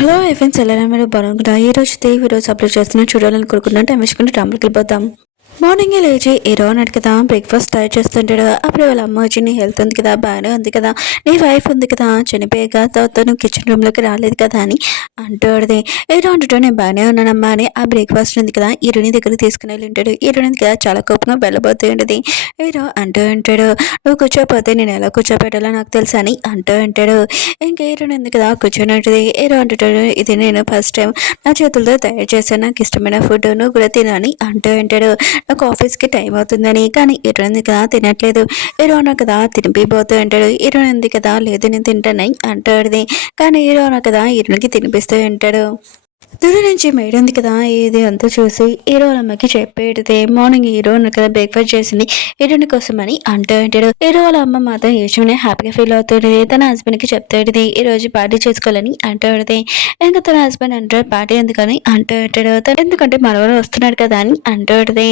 Hello friends, ఎలా మీరు బాగుంటున్నా? ఈ రోజు వీడియోస్ అప్లోడ్ చేస్తున్నా, చూడాలని కోరుకుంటున్నా. టైం వేసుకుంటే టాంపులకి వెళ్ళిపోతాం. మార్నింగే లేచి హీరో అన్నాడు కదా, బ్రేక్ఫాస్ట్ తయారు చేస్తుంటాడు. అప్పుడు వాళ్ళ అమ్మ వచ్చి నీ హెల్త్ ఉంది కదా, బాగానే ఉంది కదా, నీ వైఫ్ ఉంది కదా, చనిపోయాక తర్వాత నువ్వు కిచెన్ రూమ్లోకి రాలేదు కదా అని అంటాడుది. హీరో అంటుంటా నేను బాగానే ఉన్నానమ్మా అని ఆ బ్రేక్ఫాస్ట్ ఉంది కదా హీరోని దగ్గరికి తీసుకుని వెళ్ళి ఉంటాడు. హీరోని కదా చాలా కోపంగా వెళ్ళబోతూ ఉంటుంది. హీరో అంటూ ఉంటాడు, నువ్వు కూర్చోపోతే నేను ఎలా కూర్చోబెట్టాలో నాకు తెలుసు అని అంటూ ఉంటాడు. ఇంకా హీరోని ఉంది కదా కూర్చొని ఉంటుంది. హీరో అంటుంటాడు, ఇది నేను ఫస్ట్ టైం నా చేతులతో తయారు చేశాను, నాకు ఇష్టమైన ఫుడ్ నువ్వు కూడా తినని అంటూ ఉంటాడు. నాకు ఆఫీస్కి టైం అవుతుందని, కానీ హీరోయిన్ కదా తినట్లేదు. హీరోయిన్ కదా తినిపిపోతూ ఉంటాడు. హీరోయిన్ ఉంది కదా లేదు నేను తింటానని అంటాడుది. కానీ హీరోయిన్ కదా హీరోయిన్కి తినిపిస్తూ ఉంటాడు. దూరం నుంచి మేడం ఉంది కదా ఇది అంతా చూసి హీరో వాళ్ళ అమ్మకి చెప్పేటిదే. మార్నింగ్ హీరో కదా బ్రేక్ఫాస్ట్ చేసింది హీరోయిన్ కోసం అని అంటూ ఉంటాడు. హీరో వాళ్ళ అమ్మ మాత్రం ఈ విషయమే హ్యాపీగా ఫీల్ అవుతుంది. తన హస్బెండ్ కి చెప్తాడుది ఈ రోజు పార్టీ చేసుకోవాలని అంటాడుది. ఇంకా తన హస్బెండ్ అంటాడు పార్టీ ఎందుకని అంటూ ఉంటాడు. ఎందుకంటే మనవరు వస్తున్నాడు కదా అని అంటాడుది.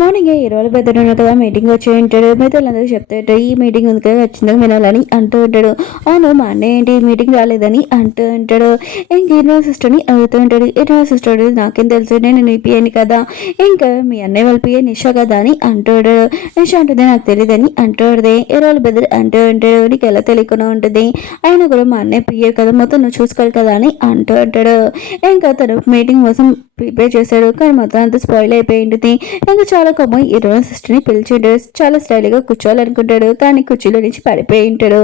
మార్నింగ్ హీరోల పెద్దలు కదా మీటింగ్ వచ్చి ఉంటాడు. పెద్దలందరూ చెప్తాడు ఈ మీటింగ్ ఉంది కదా వచ్చిందని వినాలని అంటూ ఉంటాడు. అవును మా అన్నయ్య ఏంటి మీటింగ్ రాలేదని అంటూ ఉంటాడు. ఇంక హీరో సిస్టర్ని అడుగుతూ ఉంటాడు. హీరో సిస్టర్ నాకేం తెలుసు, నేను నీ పియని కదా, ఇంకా మీ అన్నయ్య వాళ్ళ పియ నిషా కదా అని అంటాడు. నిషా అంటుంది నాకు తెలియదని అంటాడు. హీరోల బెదర్ అంటూ ఉంటాడు నీకు ఎలా తెలియకుండా ఉంటుంది, అయినా కూడా మా అన్నయ్య పియ్య కదా మొత్తం నువ్వు చూసుకోవాలి కదా అని అంటూ ఉంటాడు. ఇంకా తను మీటింగ్ కోసం ప్రిపేర్ చేశాడు, కానీ మొత్తం అంతా స్పాయిల్ అయిపోయి ఉంటుంది. ఇంకా చాలా కోపం హీరో సిస్టర్ని పిలిచిండు. చాలా స్టైల్గా కూర్చోవాలనుకుంటాడు, కానీ కుర్చీలో నుంచి పడిపోయి ఉంటాడు.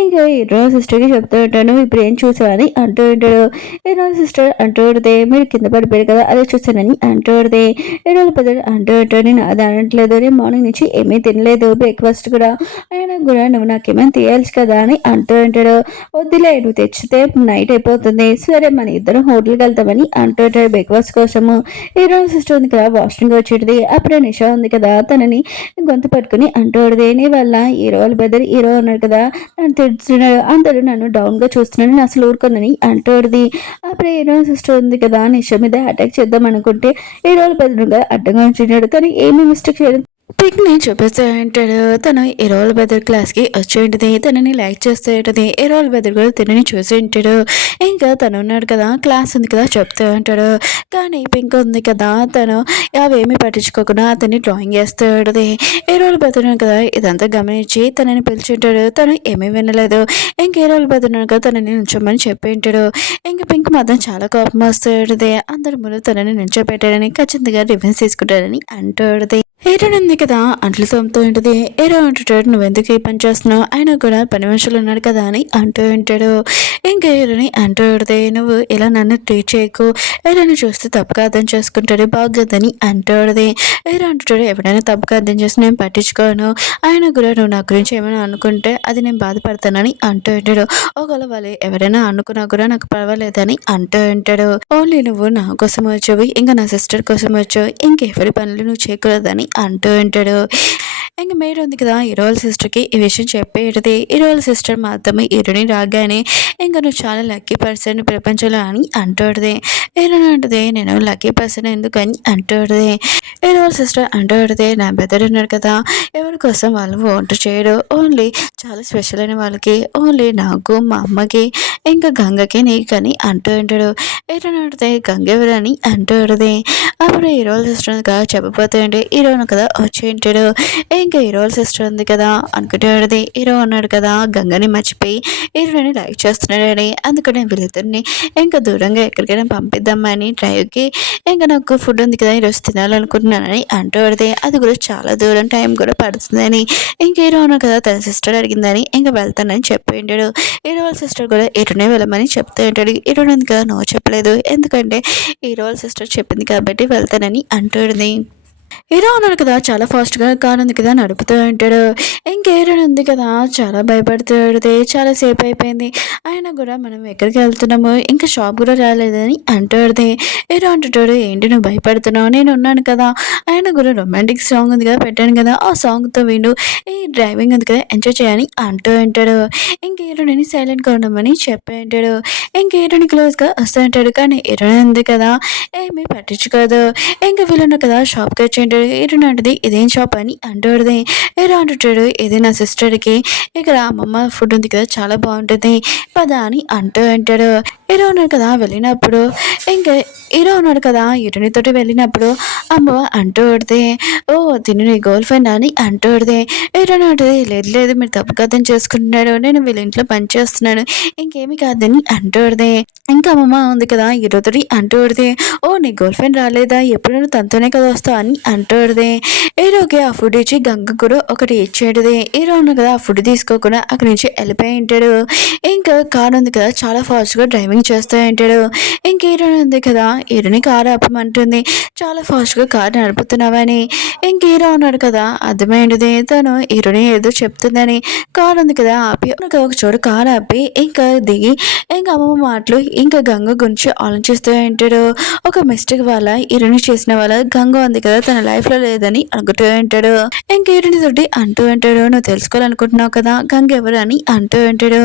ఇంకా హీరో సిస్టర్కి చెప్తూ ఉంటాను ఇప్పుడు ఏం చూసావని అంటూ ఉంటాడు. హీరో సిస్టర్ అంటూ ఉంటే మీరు కింద పడిపోయాడు కదా అదే చూసానని అంటూ ఉంటే హీరో పెద్ద అంటూ ఉంటాడు నేను అది అనట్లేదు, నేను మార్నింగ్ నుంచి ఏమీ తినలేదు, బ్రేక్ఫాస్ట్ కూడా, అయినా కూడా నువ్వు నాకేమైనా తీయాల్సి కదా అని అంటూ ఉంటాడు. వద్దులే నువ్వు తెచ్చితే నైట్ అయిపోతుంది, సరే మన ఇద్దరం హోటల్కి వెళ్తామని అంటూ ఉంటాడు బ్రేక్ఫాస్ట్ కోసము. హీరో సిస్టర్ ఉంది కదా వాష్రూమ్కి వచ్చేది. అప్పుడే నిషా ఉంది కదా తనని గొంతు పట్టుకుని అంటూడదే నీ వల్ల హీరో వాళ్ళ బెదర్ హీరో ఉన్నాడు కదా నన్ను తిడుతున్నాడు, అందరూ నన్ను డౌన్గా చూస్తున్నాడు, నేను అసలు ఊరుకుందని అంటూడది. అప్పుడే హీరో సిస్టర్ ఉంది కదా నిషా మీద అటాక్ చేద్దాం అనుకుంటే హీరో వాళ్ళ బెదర్ అడ్డంగా ఉంటున్నాడు. తను ఏమి మిస్టేక్ చేయడం పిక్ ని చూపిస్తూ ఉంటాడు. తను ఎరోల్ బెదర్ క్లాస్కి వచ్చి ఉంటుంది. తనని లైక్ చేస్తూ ఉంటుంది. ఎరోల్ బెదర్ కూడా తనని చూసి ఉంటాడు. ఇంకా తను ఉన్నాడు కదా క్లాస్ ఉంది కదా చెప్తూ ఉంటాడు. కానీ పింక్ ఉంది కదా తను అవేమీ పట్టించుకోకుండా అతన్ని డ్రాయింగ్ చేస్తూ ఉంటుంది. ఎరోల్ బెదర్ కదా ఇదంతా గమనించి తనని పిలిచింటాడు. తను ఏమీ వినలేదు. ఇంక ఎరోల్ బెదర్ కదా తనని నుంచోమని చెప్పి ఉంటాడు. ఇంక పింక్ మాత్రం చాలా కోపం వస్తూ ఉంటుంది. అందరి ముందు తనని నుంచోబెట్టాడని ఖచ్చితంగా రివెన్స్ తీసుకుంటాడని అంటూ హీరోయిన్ ఉంది కదా అంట్లు తోముతూ ఉంటుంది. హీరో అంటుంటాడు నువ్వెందుకు ఈ పని చేస్తున్నావు, ఆయన కూడా పని మనుషులు ఉన్నాడు కదా అని అంటూ ఉంటాడు. ఇంకా హీరోని అంటూ ఉంటే నువ్వు ఇలా నన్ను ట్రీట్ చేయకు, హీరోని చూస్తే తప్పుగా అర్థం చేసుకుంటాడు బాగోదని అంటూ ఉంటుంది. హీరో అంటుంటాడు ఎవరైనా తప్పుగా అర్థం చేసి నేను పట్టించుకోను, ఆయన కూడా నువ్వు నా గురించి ఏమైనా అనుకుంటే అది నేను బాధపడతానని అంటూ ఉంటాడు. ఒకవేళ వాళ్ళు ఎవరైనా అనుకున్నా కూడా నాకు పర్వాలేదని అంటూ ఉంటాడు. ఓన్లీ నువ్వు నా కోసం వచ్చావు, ఇంకా నా సిస్టర్ కోసం వచ్చావు, ఇంకెవరి పనులు నువ్వు చేయకూడదని అంటూ ఉంటాడు. ఇంకా మేడ్ ఉంది కదా హీరోల సిస్టర్కి ఈ విషయం చెప్పేది. హీరోల సిస్టర్ మాత్రమే హీరోని రాగానే ఇంకా నువ్వు చాలా లక్కీ పర్సన్ ప్రపంచంలో అని అంటూడది. హీరోని అంటది నేను లక్కీ పర్సన్ ఎందుకని అంటూడది. హీరోల సిస్టర్ అంటూడది నా బెదర్ ఉన్నాడు కదా ఎవరి కోసం వాళ్ళు వంట చేయడు, ఓన్లీ చాలా స్పెషల్ అయిన వాళ్ళకి, ఓన్లీ నాకు మా అమ్మకి ఇంకా గంగకి నీకని అంటూ ఉంటాడు. హీరోని అంటది గంగ ఎవరని అంటూడది. అప్పుడు హీరోల సిస్టర్ కదా చెప్పబోతూ ఉంటే హీరోను కదా వచ్చి ఉంటాడు. ఇంకా హీరోల సిస్టర్ ఉంది కదా అనుకుంటాడు. హీరో ఉన్నాడు కదా గంగని మర్చిపోయి హీరోని లైక్ చేస్తున్నాడని, అందుకని వీళ్ళిద్దరిని ఇంకా దూరంగా ఎక్కడికైనా పంపిద్దామని డ్రైవ్కి ఇంకా నాకు ఫుడ్ ఉంది కదా ఈరోజు తినాలనుకుంటున్నానని అంటూడితే అది కూడా చాలా దూరం టైం కూడా పడుతుందని, ఇంక హీరో ఉన్నాడు కదా తన సిస్టర్ అడిగిందని ఇంకా వెళ్తానని చెప్పి ఉంటాడు. హీరో వాళ్ళ సిస్టర్ కూడా హీరోనే వెళ్ళమని చెప్తూ ఉంటాడు. హీరో ఉంది కదా నో చెప్పలేదు, ఎందుకంటే హీరో వాళ్ళ సిస్టర్ చెప్పింది కాబట్టి వెళ్తానని అంటుంది. హీరో ఉన్నాడు కదా చాలా ఫాస్ట్గా కార్ ఉంది కదా నడుపుతూ ఉంటాడు. ఇంకేరో ఉంది కదా చాలా భయపడుతూ చాలా సేపు అయిపోయింది, ఆయన కూడా మనం ఎక్కడికి వెళ్తున్నాము ఇంకా షాప్ కూడా రాలేదని అంటాడు. హీరో అంటుంటాడు ఏంటి నువ్వు భయపడుతున్నావు, నేను ఉన్నాను కదా, ఆయన కూడా రొమాంటిక్ సాంగ్ ఉంది కదా పెట్టాను కదా ఆ సాంగ్తో విండు, ఈ డ్రైవింగ్ ఉంది కదా ఎంజాయ్ చేయని అంటూ ఉంటాడు. ఇంక హీరోని సైలెంట్గా ఉండమని చెప్పి ఉంటాడు. ఇంక హీరోని క్లోజ్గా వస్తూ ఉంటాడు, కానీ హీరో ఉంది కదా ఏమీ పట్టించుకోదు. ఇంకా వీళ్ళున్నారు కదా షాప్కి వచ్చి ఉంటాడు. హీరోని అంటది ఇదేం షాప్ అని అంటాడుది. హీరో అంటుంటాడు ఇది నా సిస్టర్కి ఇక్కడ అమ్మమ్మ ఫుడ్ ఉంది కదా చాలా బాగుంటుంది పదా అని అంటూ ఉంటాడు. హీరో ఉన్నాడు కదా వెళ్ళినప్పుడు ఇంకా హీరో ఉన్నాడు కదా ఇరునితోటి వెళ్ళినప్పుడు అమ్మ అంటూ ఉడితే ఓ తిను నీ గర్ల్ ఫ్రెండ్ అని అంటూ ఉడితే హీరో అంటది లేదు లేదు మీరు తప్పు అర్థం చేసుకుంటున్నారు నేను వీళ్ళ ఇంట్లో పని చేస్తున్నాను ఇంకేమి కాదని అంటూ ఉడితే ఇంకా అమ్మమ్మ ఉంది కదా హీరోతోటి అంటూ ఉడితే ఓ నీ గర్ల్ ఫ్రెండ్ రాలేదా ఎప్పుడు నువ్వు తనతోనే కదా వస్తావు అని అంటూ ఉడితే హీరోకి ఆ ఫుడ్ ఇచ్చి గంగ కూడా ఒకటి ఇచ్చేటిది హీరో ఉంది కదా ఆ ఫుడ్ తీసుకోకుండా అక్కడి నుంచి వెళ్ళిపోయి ఉంటాడు ఇంకా కార్ ఉంది కదా చాలా ఫాస్ట్గా డ్రైవింగ్ చేస్తూ ఉంటాడు ఇంక హీరో ఉంది కదా హీరోని కారు ఆపమంటుంది చాలా ఫాస్ట్గా కారు నడుపుతున్నావని ఇంక హీరో ఉన్నాడు కదా అర్థమైంది తను హీరోని ఏదో చెప్తుందని కారు ఉంది కదా ఆపి ఒక చోట కారు ఆపి ఇంకా దిగి ఇంకా అమ్మమ్మ మాటలు ఇంకా గంగ గురించి ఆలోచిస్తూ ఉంటాడు ఒక మిస్టేక్ వల్ల హీరోని చేసిన వాళ్ళ గంగ ఉంది కదా తన లైఫ్ లో లేదని అనుకుంటూ ఉంటాడు ఇంక హీరోని తోటి అంటూ ఉంటాడు నువ్వు తెలుసుకోవాలనుకుంటున్నావు కదా గంగ ఎవరు అని అంటూ ఉంటాడు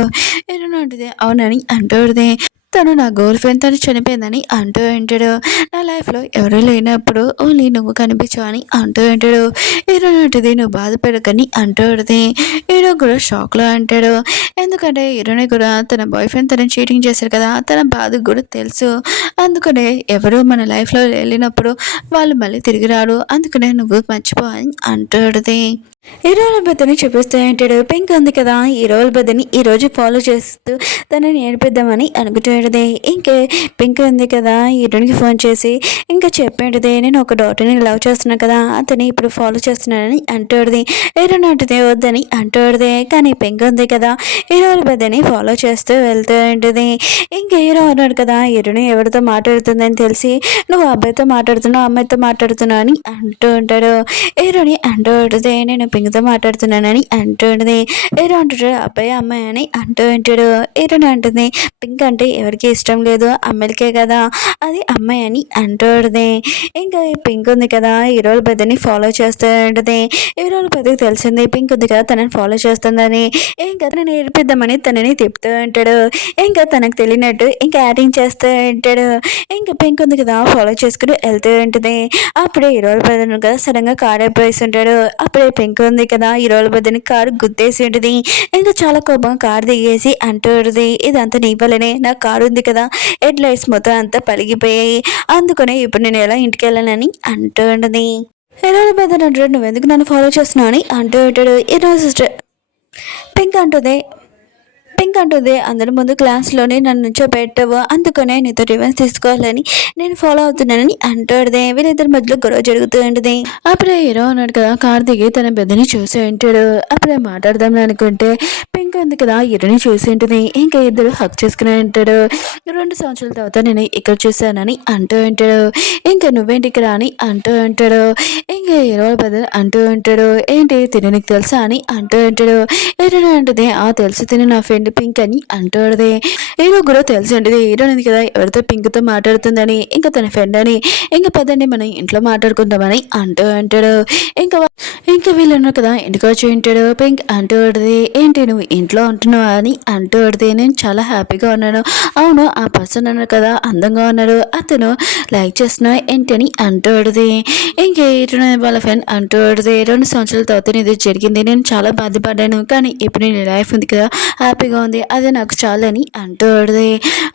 హీరోని అంటుంది అవునని అంటూ ఉంటుంది తను నా గర్ల్ ఫ్రెండ్ తను చనిపోయిందని అంటూ ఉంటాడు నా లైఫ్లో ఎవరూ లేనప్పుడు ఓన్లీ నువ్వు కనిపించావు అని అంటూ ఉంటాడు హీరో అంటుంది నువ్వు బాధపడకని అంటూ ఉంటుంది హీరో కూడా షాక్లో అంటాడు ఎందుకంటే హీరోని కూడా తన బాయ్ ఫ్రెండ్ తనని చీటింగ్ చేశారు కదా తన బాధ కూడా తెలుసు అందుకనే ఎవరు మన లైఫ్లో వెళ్ళినప్పుడు వాళ్ళు మళ్ళీ తిరిగి రారు అందుకనే నువ్వు మర్చిపో అని అంటూ ఉంటుంది హీరోల బద్దని చూపిస్తూ ఉంటాడు పింక్ ఉంది కదా హీరోల బద్దని ఈరోజు ఫాలో చేస్తూ తనని ఏడిపిద్దామని అనుకుంటుంటది ఇంకే పింక్ ఉంది కదా హీరోనికి ఫోన్ చేసి ఇంకా చెప్పేంటిది నేను ఒక డాక్టర్ని లవ్ చేస్తున్నాను కదా అతని ఇప్పుడు ఫాలో చేస్తున్నానని అంటూడది హీరో అంటుంది వద్దని అంటూడది కానీ పింక్ ఉంది కదా హీరోల బద్దని ఫాలో చేస్తూ వెళ్తూ ఉంటుంది ఇంకా హీరో అన్నాడు కదా హీరోని ఎవరితో మాట్లాడుతుందని తెలిసి నువ్వు అబ్బాయితో మాట్లాడుతున్నావు అమ్మాయితో మాట్లాడుతున్నావు అని అంటూ ఉంటాడు హీరోని అంటూ ఉంటుంది నేను పింక్తో మాట్లాడుతున్నానని అంటుంది హీరో అంటాడు అబ్బాయి అమ్మాయి అని అంటూ ఉంటాడు హీరోని అంటుంది పింక్ అంటే ఎవరికి ఇష్టం లేదు అమ్మాయిలకే కదా అది అమ్మాయి అని అంటుంది ఇంకా పింక్ ఉంది కదా హీరోల పెద్దని ఫాలో చేస్తూ ఉంటుంది హీరోల పెద్దకి తెలిసింది పింక్ ఉంది కదా తనని ఫాలో చేస్తుందని ఇంకా తనని ఏడిపిద్దామని తనని తిప్పుతూ ఉంటాడు ఇంకా తనకు తెలియనట్టు ఇంకా యాక్టింగ్ చేస్తూ ఉంటాడు ఇంకా పింక్ ఉంది కదా ఫాలో చేసుకుని వెళ్తూ ఉంటుంది అప్పుడే హీరోల పెద్దను కదా సడన్గా కార్ అయిపోయి ఉంటాడు అప్పుడే పింక్ ఉంది కదా హీరోల బద్దని కారు గుద్దేసి ఉంటుంది ఇంకా చాలా కోపం కారు దిగేసి అంటుంది ఇదంతా నీ వల్లనే నా కారు ఉంది కదా హెడ్ లైట్స్ మొత్తం అంతా పలిగిపోయాయి అందుకనే ఇప్పుడు నేను ఎలా ఇంటికి వెళ్ళాలని అంటూ ఉంటుంది హీరోల బద్దని అంటాడు నువ్వెందుకు నన్ను ఫాలో చేస్తున్నావు అని అంటూ ఉంటాడు హీరో సిస్టర్ పింక్ అంటుంది అందరి ముందు క్లాస్లోనే నన్ను నుంచోబెట్టావు అందుకనే నీతో రివెన్స్ తీసుకోవాలని నేను ఫాలో అవుతున్నానని అంటాడుదే వీళ్ళిద్దరి మధ్యలో గొడవ జరుగుతూ ఉంటుంది అప్పుడే హీరో ఉన్నాడు కదా కార్ దిగి తన పెద్దని చూసి ఉంటాడు అప్పుడే మాట్లాడదామని అనుకుంటే పింక్ ఉంది కదా హీరోని చూసి ఉంటుంది ఇంకా ఇద్దరు హక్ చేసుకుని ఉంటాడు 2 సంవత్సరాల తర్వాత నేను ఇక్కడ చూశానని అంటూ ఉంటాడు ఇంకా నువ్వేంటి ఇక్కడ అని అంటూ ఉంటాడు ఇంకా హీరో పెద్ద అంటూ ఉంటాడు ఏంటి తిని నీకు తెలుసా అని అంటూ ఉంటాడు హీరోని అంటుంది తెలుసు తిని నా ఫ్రెండ్ పింక్ అని అంటాడుదే హీరో కూడా తెలిసి ఉంటుంది హీరో అనేది కదా ఎవరితో పింక్తో మాట్లాడుతుందని ఇంకా తన ఫ్రెండ్ అని ఇంకా పదండి మనం ఇంట్లో మాట్లాడుకుందామని అంటూ అంటాడు ఇంకా వీళ్ళు ఉన్నారు కదా ఇంటికి వచ్చి ఉంటాడు పింక్ అంటూ ఉంటుంది ఏంటి నువ్వు ఇంట్లో ఉంటున్నావు అని అంటూ ఉంటుంది నేను చాలా హ్యాపీగా ఉన్నాను అవును ఆ పర్సన్ అన్నాడు కదా అందంగా ఉన్నాడు అతను లైక్ చేస్తున్నా ఏంటి అని అంటూ ఉంటుంది ఇంకా వాళ్ళ ఫ్రెండ్ అంటూ ఉంటుంది 2 సంవత్సరాల తర్వాత ఇది జరిగింది నేను చాలా బాధపడ్డాను కానీ ఇప్పుడు నేను లైఫ్ ఉంది కదా హ్యాపీగా ఉంది అదే నాకు చాలని అంటూ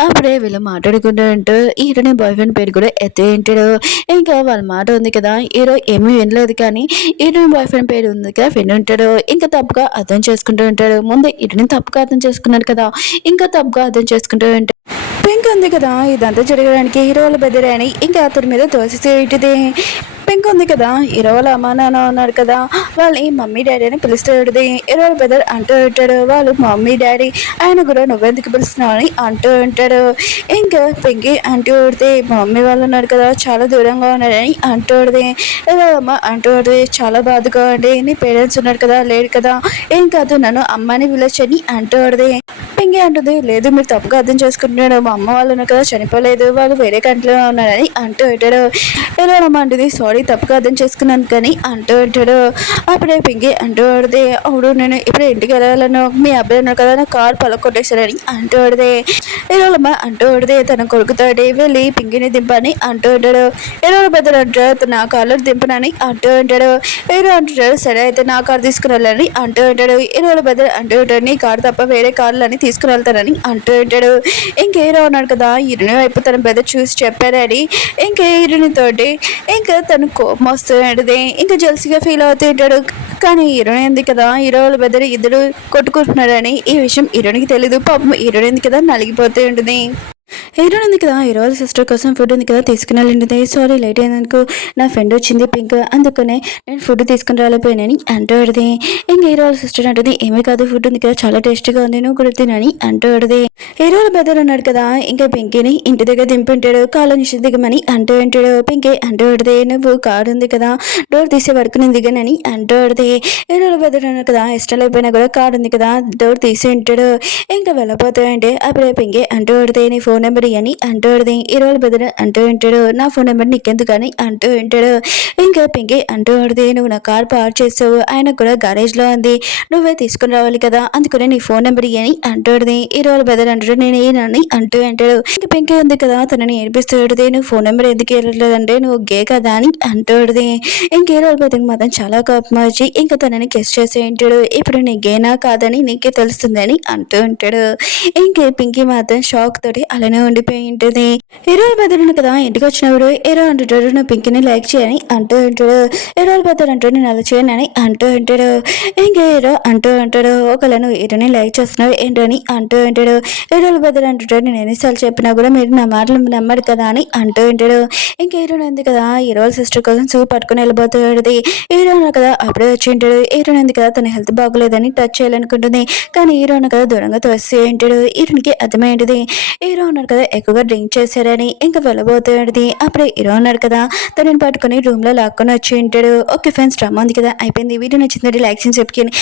అప్పుడే వీళ్ళు మాట్లాడుకుంటూ ఉంటూ హీరోని బాయ్ ఫ్రెండ్ పేరు కూడా ఎత్తే ఉంటాడు ఇంకా వాళ్ళ మాట ఉంది కదా హీరో ఏమీ వినలేదు కానీ హీరోని బాయ్ ఫ్రెండ్ పేరు ఉంది కదా విని ఉంటాడు ఇంకా తప్పుగా అర్థం చేసుకుంటూ ఉంటాడు ముందు హీరోని తప్పుగా అర్థం చేసుకున్నాడు కదా ఇంకా తప్పుగా అర్థం చేసుకుంటూ ఉంటాడు పింక్ ఉంది కదా ఇదంతా జరగడానికి హీరో వాళ్ళ బెదిరాని ఇంకా అతని మీద తోసేసేటిది పింక్ ఉంది కదా హీరో వాళ్ళ అమ్మా నాన్న ఉన్నారు కదా వాళ్ళని మమ్మీ డాడీ అని పిలుస్తాడు హీరో బ్రదర్ అంటూ ఉంటాడు వాళ్ళు మమ్మీ డాడీ ఆయన కూడా నువ్వెందుకు పిలుస్తున్నావు అని అంటూ ఉంటాడు ఇంకా పింకి అంటూ ఉడితే మమ్మీ వాళ్ళు ఉన్నారు కదా చాలా దూరంగా ఉన్నారని అంటూ ఉడితే ఏదో అమ్మ అంటూ ఉడితే చాలా బాధగా ఉండి నీ పేరెంట్స్ ఉన్నారు కదా లేడు కదా ఏం కాదు నన్ను అమ్మని పిలచని అంటూ ఉడితే పింకి అంటుంది లేదు మీరు తప్పుగా అర్థం చేసుకుంటున్నాడు మా అమ్మ వాళ్ళు ఉన్నారు కదా చనిపోలేదు వాళ్ళు వేరే కంట్రీలో ఉన్నారని అంటూ ఉంటాడు ఏదో అమ్మ అంటుంది సారీ సారీ తప్పుగా అర్థం చేసుకున్నాను కానీ అంటూ ఉంటాడు. అప్పుడే పింకీ అంటూ ఆడితే అవును నేను ఇప్పుడు ఇంటికి వెళ్ళాలను మీ అబ్బాయి ఉన్నారు కదా నా కార్ పలకొట్టేశారని అంటూ ఆడితే ఏరోలమ్మ అంటూ ఆడితే తన కొడుకుతోటి వెళ్ళి పింకీని దింపని అంటూ ఉంటాడు. ఏరోల బదులు అంటాడు నా కార్లో దింపనని అంటూ ఉంటాడు. ఏరో అంటాడు సరే అయితే నా కారు తీసుకుని వెళ్ళాలని అంటూ ఉంటాడు. ఏరోల బదులు అంటూ ఉంటాడు నీ కారు తప్ప వేరే కార్లని తీసుకుని వెళ్తానని అంటూ ఉంటాడు. ఇంకేరో ఉన్నాడు కదా ఇరుని వైపు తన బెదర్ చూసి చెప్పారని ఇంకా ఇరునితోటి ఇంకా తను కోపం వస్తుంది ఇంకా జల్సీగా ఫీల్ అవుతూ ఉంటాడు. కానీ హీరోయిన్ ఉంది కదా హీరోల బెదరు ఇద్దరు కొట్టుకుంటున్నారని ఈ విషయం హీరోనికి తెలీదు. పాపం హీరోయిన్ ఉంది కదా నలిగిపోతూ ఉంటుంది. హీరోయిన్ ఉంది కదా హీరో సిస్టర్ కోసం ఫుడ్ ఉంది కదా తీసుకుని వెళ్ళింది. సారీ లేట్ అయినందుకు నా ఫ్రెండ్ వచ్చింది పింక్ అందుకనే నేను ఫుడ్ తీసుకుని రాలేకపోయానని అంటూ అడిది. ఇంకా హీరో సిస్టర్ అంటుంది ఏమీ కాదు ఫుడ్ ఉంది కదా చాలా టేస్ట్గా ఉంది నువ్వు కూడా తినని అంటూ అడిది. హీరోల బెదర్ ఉన్నాడు కదా ఇంకా పింకీని ఇంటి దగ్గర దింపింటాడు కాళ్ళ నిషి దిగమని అంటూ ఉంటాడు. పింకీ అంటూ అడిది నువ్వు కారు ఉంది కదా డోర్ తీసే వరకు నేను దిగనని అంటూ అడిది. హీరోల బెదర్ ఉన్నాడు కదా ఇష్టం అయిపోయినా కూడా కారు ఉంది కదా డోర్ తీసి ఉంటాడు. ఇంకా వెళ్ళిపోతాయంటే అప్పుడే పింకీ అంటూ అడితే నీ ఫోన్ నెంబర్ అని అంటూ అడిది. హీరోల బెదర్ అంటూ ఉంటాడు నా ఫోన్ నెంబర్ నీకెందుకు అని అంటూ ఉంటాడు. ఇంకా పింకీ అంటూ అడిది నువ్వు నా కార్ పార్క్ చేసావు ఆయన కూడా గ్యారేజ్లో ఉంది నువ్వే తీసుకుని రావాలి కదా అందుకనే నీ ఫోన్ నెంబర్ అని అంటూ అడిది. హీరోల బెదర్ అంటాడు నేను ఏనని అంటూ అంటాడు. ఇంకా పింకీ ఉంది కదా తనని ఏడిపిస్తూ అడిది నువ్వు ఫోన్ నెంబర్ ఎందుకు వెళ్ళలేదంటే నువ్వు గే కదా అని అంటూ అడిది. ఇంక హీరోల బెదర్ మాత్రం చాలా కోపం వచ్చి ఇంకా తనని కిస్ చేసి ఉంటాడు. ఇప్పుడు నీ గేనా కాదని నీకే తెలుస్తుందని అంటూ ఉంటాడు. ఇంకే పింకీ మాత్రం షాక్ తోటి అలానే ఉండిపోయి ఉంటుంది. హీరోల బెదర్ కదా ఇంటికి వచ్చినప్పుడు హీరో అంటుంటాడు నువ్వు పింకీని లైక్ చేయని అంటూ ఉంటాడు. హీరోల బెదర్ అంటాడు నేను అలా చేయనని అంటూ ఉంటాడు. ఇంకా హీరో అంటూ ఉంటాడు ఒకవేళ నువ్వు హీరోని లైక్ చేస్తున్నావు ఏంటని అంటూ ఉంటాడు. హీరోల బెదర్ అంటుంటాడు నేను ఎన్నిసార్లు చెప్పినా కూడా మీరు నా మాటలు నమ్మడు కదా అని అంటూ ఉంటాడు. ఇంకా హీరోని ఉంది కదా హీరోల సిస్టర్ కోసం సూ పట్టుకుని వెళ్ళిపోతాడు. హీరో కదా అప్పుడే వచ్చి ఉంటాడు. హీరోని ఉంది కదా తన హెల్త్ బాగోలేదని టచ్ చేయాలనుకుంటుంది కానీ హీరో కదా దూరంగా తోసి ఉంటాడు. హీరోనికి అర్థమైంది హీరో ఉన్నాడు కదా ఎక్కువగా డ్రింక్ చేశారని ఇంకా వెళ్ళబోతాడు. అప్పుడే హీరో ఉన్నాడు కదా తనని పట్టుకుని రూమ్ లో లాక్కొని వచ్చి ఉంటాడు. ఓకే ఫ్రెండ్స్ డ్రామా ఉంది కదా అయిపోయింది వీడియో నచ్చిందంటే లైక్ చేసి చెప్పుకొని